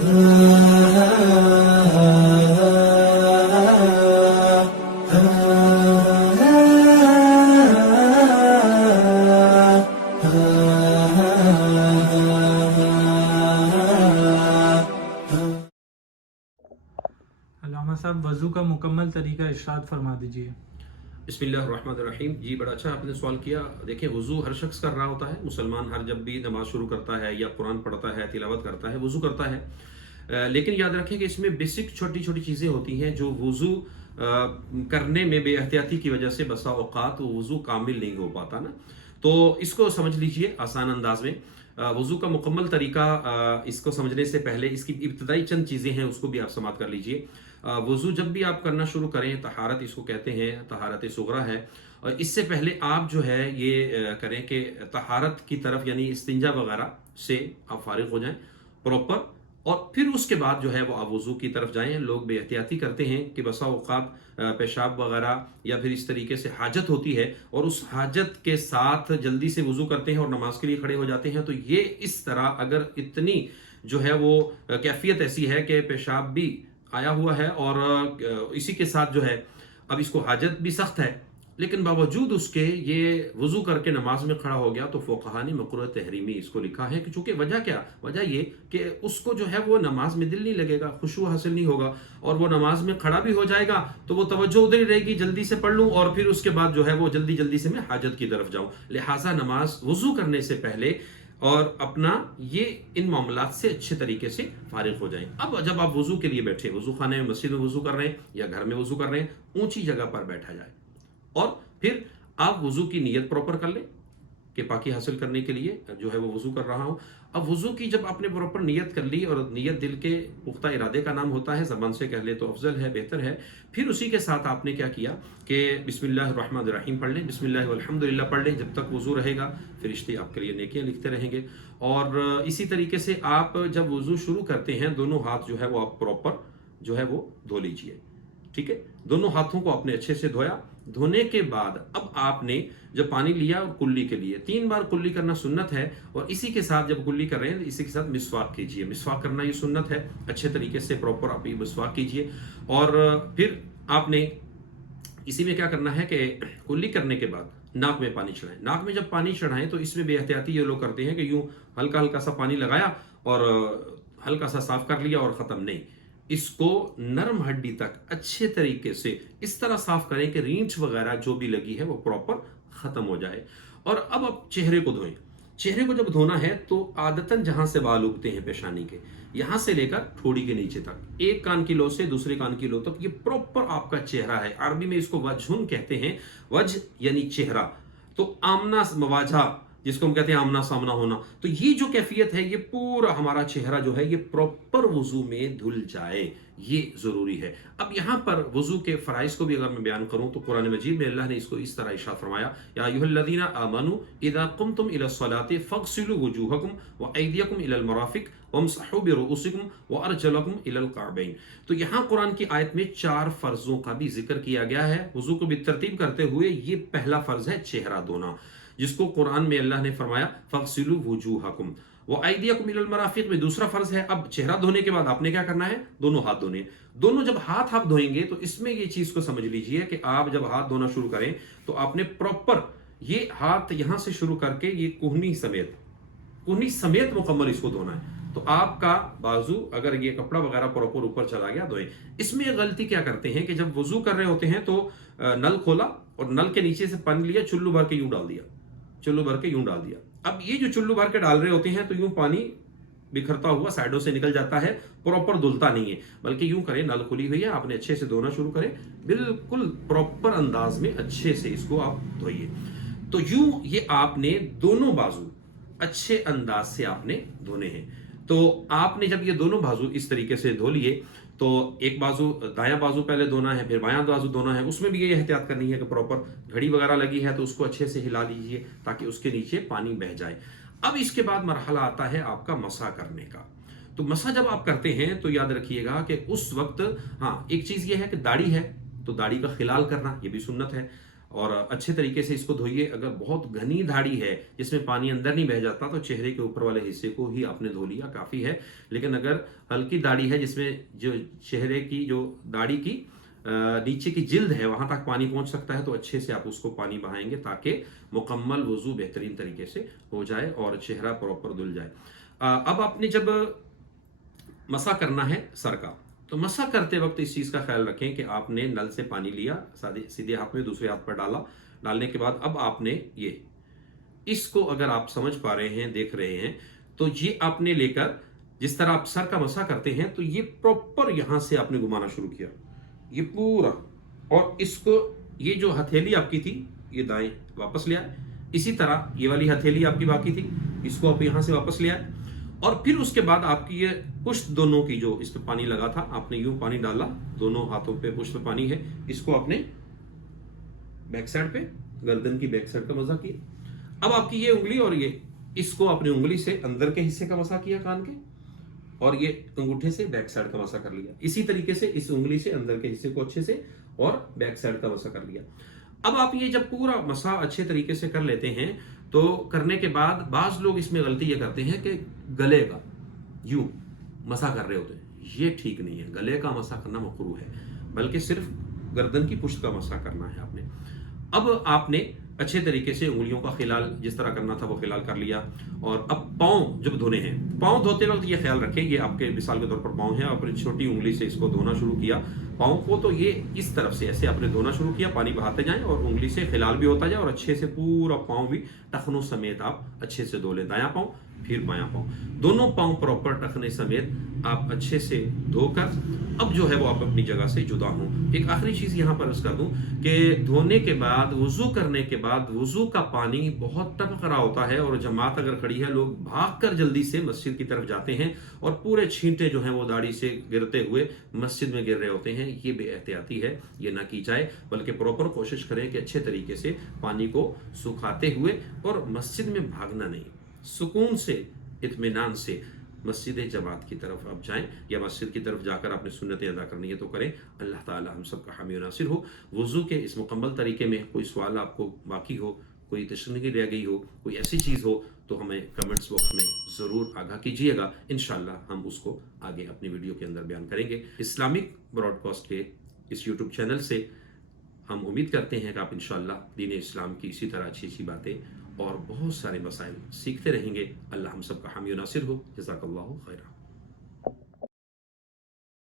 अल्लामा साहब, वज़ू का मुकम्मल तरीका इरशाद फरमा दीजिए। बिस्मिल्लाहिर्रहमानिर्रहीम। जी, बड़ा अच्छा आपने सवाल किया। देखिए, वज़ू हर शख्स कर रहा होता है। मुसलमान हर जब भी नमाज शुरू करता है या कुरान पढ़ता है, तिलावत करता है, वज़ू करता है। लेकिन याद रखें कि इसमें बेसिक छोटी छोटी चीज़ें होती हैं जो वज़ू करने में बेएहतियाती की वजह से बसा औक़ात वो वज़ू कामिल नहीं हो पाता ना। तो इसको समझ लीजिए आसान अंदाज में। वज़ू का मुकम्मल तरीका इसको समझने से पहले इसकी इब्तदाई चंद चीज़ें हैं, उसको भी आप समाअत कर लीजिए। वज़ू जब भी आप करना शुरू करें, तहारत इसको कहते हैं, तहारत सुगरा है। और इससे पहले आप जो है ये करें कि तहारत की तरफ यानी इस्तिंजा वगैरह से आप फारिग हो जाएं प्रॉपर, और फिर उसके बाद जो है वो आप वज़ू की तरफ जाएं। लोग बेहतियाती करते हैं कि बसा औक़ात पेशाब वगैरह या फिर इस तरीके से हाजत होती है और उस हाजत के साथ जल्दी से वज़ू करते हैं और नमाज के लिए खड़े हो जाते हैं। तो ये इस तरह अगर इतनी जो है वो कैफियत ऐसी है कि पेशाब भी आया हुआ है और इसी के साथ जो है अब इसको हाजत भी सख्त है, लेकिन बावजूद उसके ये वज़ू करके नमाज में खड़ा हो गया, तो फ़ुक़हा ने मकरूह तहरीमी इसको लिखा है कि चूंकि वजह क्या, वजह ये कि उसको जो है वो नमाज में दिल नहीं लगेगा, खुशू हासिल नहीं होगा, और वो नमाज में खड़ा भी हो जाएगा तो वो तवज्जो उधर ही रहेगी, जल्दी से पढ़ लूँ और फिर उसके बाद जो है वो जल्दी जल्दी से मैं हाजत की तरफ जाऊँ। लिहाजा नमाज वज़ू करने से पहले और अपना ये इन मामलात से अच्छे तरीके से फारिग हो जाएं। अब जब आप वज़ू के लिए बैठे, वज़ू खाने में, मस्जिद में वज़ू कर रहे हैं या घर में वज़ू कर रहे हैं, ऊंची जगह पर बैठा जाए और फिर आप वज़ू की नीयत प्रॉपर कर लें कि पाकी हासिल करने के लिए जो है वो वज़ू कर रहा हूं। अब वज़ू की जब आपने प्रॉपर नीयत कर ली, और नीयत दिल के पुख्ता इरादे का नाम होता है, ज़बान से कह ले तो अफजल है, बेहतर है। फिर उसी के साथ आपने क्या किया कि बिस्मिल्लाहिर्रहमानिर्रहीम पढ़ लें, बिस्मिल्लाह वल्हम्दुलिल्लाह पढ़ लें। जब तक वज़ू रहेगा फरिश्ते आपके लिए नेकियां लिखते रहेंगे। और इसी तरीके से आप जब वज़ू शुरू करते हैं, दोनों हाथ जो है वो आप प्रॉपर जो है वो धो लीजिए। ठीक है, दोनों हाथों को आपने अच्छे से धोया। धोने के बाद अब आपने जब पानी लिया और कुल्ली के लिए 3 बार कुल्ली करना सुन्नत है, और इसी के साथ जब कुल्ली कर रहे हैं इसी के साथ मिसवाक कीजिए। मिसवाक करना ये सुन्नत है, अच्छे तरीके से प्रॉपर आप ये मिसवाक कीजिए। और फिर आपने इसी में क्या करना है कि कुल्ली करने के बाद नाक में पानी चढ़ाएं। नाक में जब पानी चढ़ाएं तो इसमें बेहतियाती ये लोग करते हैं कि यूं हल्का हल्का सा पानी लगाया और हल्का सा साफ कर लिया और खत्म नहीं। इसको नरम हड्डी तक अच्छे तरीके से इस तरह साफ करें कि रींछ वगैरह जो भी लगी है वो प्रॉपर खत्म हो जाए। और अब आप चेहरे को धोएं। चेहरे को जब धोना है तो आदतन जहां से बाल उगते हैं पेशानी के, यहां से लेकर ठोड़ी के नीचे तक, एक कान की लो से दूसरे कान की लो तक, ये प्रॉपर आपका चेहरा है। अरबी में इसको वजहुन कहते हैं। वजह यानी चेहरा, तो आमना मवाजा जिसको हम कहते हैं आमना सामना होना, तो ये जो कैफियत है, ये पूरा हमारा चेहरा जो है ये प्रॉपर वजू में धुल जाए, ये जरूरी है। अब यहाँ पर वजू के फराइज को भी अगर मैं बयान करूं तो कुरान मजीद में अल्लाह ने इसको इस तरह इरशाद फरमाया, या अय्युहल्लज़ीना आमनू इज़ा कुमतुम इलस्सलाति फ़ग़सिलू वुजूहकुम व अयदियकुम इलल मराफ़िक़ वम्सहू बिरुऊसिकुम व अर्जुलकुम इलल कअबैन। तो यहाँ कुरान की आयत में 4 फर्जों का भी जिक्र किया गया है वजू को भी तरतीब करते हुए। ये पहला फर्ज है चेहरा धोना, जिसको कुरान में अल्लाह ने फरमाया फ़ग़सिलू वुजूहकुम वो अयदियकुम इलल मराफ़िक़ में दूसरा फर्ज है। अब चेहरा धोने के बाद आपने क्या करना है, दोनों हाथ धोने। दोनों जब हाथ आप धोएंगे तो इसमें ये चीज को समझ लीजिए कि आप जब हाथ धोना शुरू करें तो आपने प्रॉपर ये हाथ यहां से शुरू करके ये कोहनी समेत मुकम्मल इसको धोना है। तो आपका बाजू अगर ये कपड़ा वगैरह प्रॉपर ऊपर चला गया धोए। इसमें गलती क्या करते हैं कि जब वजू कर रहे होते हैं तो नल खोला और नल के नीचे से पानी लिया, चुल्लू भर के यूं डाल दिया। अब ये जो चुल्लू भर के डाल रहे होते हैं तो यूं पानी बिखरता हुआ साइडों से निकल जाता है, प्रॉपर धुलता नहीं है। बल्कि यूं करें, नल खुली हुई है, आपने अच्छे से धोना शुरू करें, बिल्कुल प्रॉपर अंदाज में अच्छे से इसको आप धोइए। तो यूं ये आपने दोनों बाजू अच्छे अंदाज से आपने धोने हैं। तो आपने जब ये दोनों बाजू इस तरीके से धो लिए तो एक बाजू दायां बाजू पहले धोना है, फिर बायां बाजू धोना है। उसमें भी ये एहतियात करनी है कि प्रॉपर घड़ी वगैरह लगी है तो उसको अच्छे से हिला लीजिए ताकि उसके नीचे पानी बह जाए। अब इसके बाद मरहला आता है आपका मसा करने का। तो मसा जब आप करते हैं तो याद रखिएगा कि उस वक्त एक चीज ये है कि दाढ़ी है तो दाढ़ी का खिलाल करना ये भी सुन्नत है। اور اچھے طریقے سے اس کو دھوئیے. اگر بہت گھنی داڑھی ہے جس میں پانی اندر نہیں بہ جاتا تو چہرے کے اوپر والے حصے کو ہی آپ نے دھو لیا کافی ہے. لیکن اگر ہلکی داڑھی ہے جس میں جو چہرے کی جو داڑھی کی نیچے کی جلد ہے وہاں تک پانی پہنچ سکتا ہے تو اچھے سے آپ اس کو پانی بہائیں گے تاکہ مکمل وضو بہترین طریقے سے ہو جائے اور چہرہ پراپر دھل جائے. اب آپ نے جب مسح کرنا ہے سر کا تو مسح کرتے وقت اس چیز کا خیال رکھیں کہ آپ نے نل سے پانی لیا سیدھے ہاتھ میں دوسرے ہاتھ پر ڈالا. ڈالنے کے بعد اب آپ نے اس کو اگر آپ سمجھ پا رہے ہیں دیکھ رہے ہیں تو یہ آپ نے لے کر جس طرح آپ سر کا مسح کرتے ہیں تو یہ پراپر یہاں سے آپ نے گھمانا شروع کیا یہ پورا, اور اس کو یہ جو ہتھیلی آپ کی تھی یہ دائیں واپس لے آئے. اسی طرح یہ والی ہتھیلی آپ کی باقی تھی اس کو آپ یہاں سے واپس لے آئے. اور پھر اس کے بعد آپ کی یہ پشت دونوں کی جو اس پہ پانی لگا تھا آپ نے یوں پانی ڈالا دونوں ہاتھوں پہ پشت پہ پانی ہے اس کو آپ نے بیک سائڈ پہ گردن کی بیک سائڈ کا مسح کیا. اب آپ کی یہ انگلی اور یہ اس کو اپنی انگلی سے اندر کے حصے کا مسح کیا کان کے اور یہ انگوٹھے سے بیک سائڈ کا مسح کر لیا. اسی طریقے سے اس انگلی سے اندر کے حصے کو اچھے سے اور بیک سائڈ کا مسح کر لیا. اب آپ یہ جب پورا مسح اچھے طریقے سے کر لیتے ہیں تو کرنے کے بعد بعض لوگ اس میں غلطی یہ کرتے ہیں کہ گلے کا یوں مسح کر رہے ہوتے ہیں. یہ ٹھیک نہیں ہے. گلے کا مسح کرنا مکروہ ہے بلکہ صرف گردن کی پشت کا مسح کرنا ہے آپ نے. اب آپ نے اچھے طریقے سے انگلیوں کا خلال جس طرح کرنا تھا وہ خلال کر لیا. اور اب پاؤں جب دھونے ہیں پاؤں دھوتے وقت یہ خیال رکھیں یہ آپ کے مثال کے طور پر پاؤں ہے اپنی چھوٹی انگلی سے اس کو دھونا شروع کیا پاؤں کو تو یہ اس طرف سے ایسے آپ نے دھونا شروع کیا پانی بہاتے جائیں اور انگلی سے خلال بھی ہوتا جائے اور اچھے سے پورا پاؤں بھی ٹخنوں سمیت آپ اچھے سے دھو لیں. دایاں پاؤں پھر بایاں پاؤں دونوں پاؤں پراپر ٹخنے سمیت آپ اچھے سے دھو کر اب جو ہے وہ آپ اپنی جگہ سے جدا ہوں. ایک آخری چیز یہاں پر عرض کر دوں کہ دھونے کے بعد وضو کرنے کے بعد وضو کا پانی بہت ٹپک رہا ہوتا ہے اور جماعت اگر کھڑی ہے لوگ بھاگ کر جلدی سے مسجد کی طرف جاتے ہیں اور پورے چھینٹے جو ہیں وہ داڑھی سے گرتے ہوئے مسجد میں گر رہے ہوتے ہیں. یہ بے احتیاطی ہے یہ نہ کی جائے بلکہ پراپر کوشش کریں کہ اچھے طریقے سے پانی کو سکھاتے ہوئے اور مسجد میں بھاگنا نہیں سکون سے اطمینان سے مسجد جماعت کی طرف آپ جائیں یا مسجد کی طرف جا کر آپ نے سنتیں ادا کرنی ہے تو کریں. اللہ تعالی ہم سب کا حامی و ناصر ہو. وضو کے اس مکمل طریقے میں کوئی سوال آپ کو باقی ہو کوئی تشنگی رہ گئی ہو کوئی ایسی چیز ہو تو ہمیں کمنٹس باکس میں ضرور آگاہ کیجیے گا. انشاءاللہ ہم اس کو آگے اپنی ویڈیو کے اندر بیان کریں گے. اسلامک براڈ کاسٹ کے اس یوٹیوب چینل سے ہم امید کرتے ہیں کہ آپ انشاءاللہ دین اسلام کی اسی طرح اچھی اچھی باتیں اور بہت سارے مسائل سیکھتے رہیں گے. اللہ ہم سب کا حامی و ناصر ہو. جزاک اللہ خیرہ.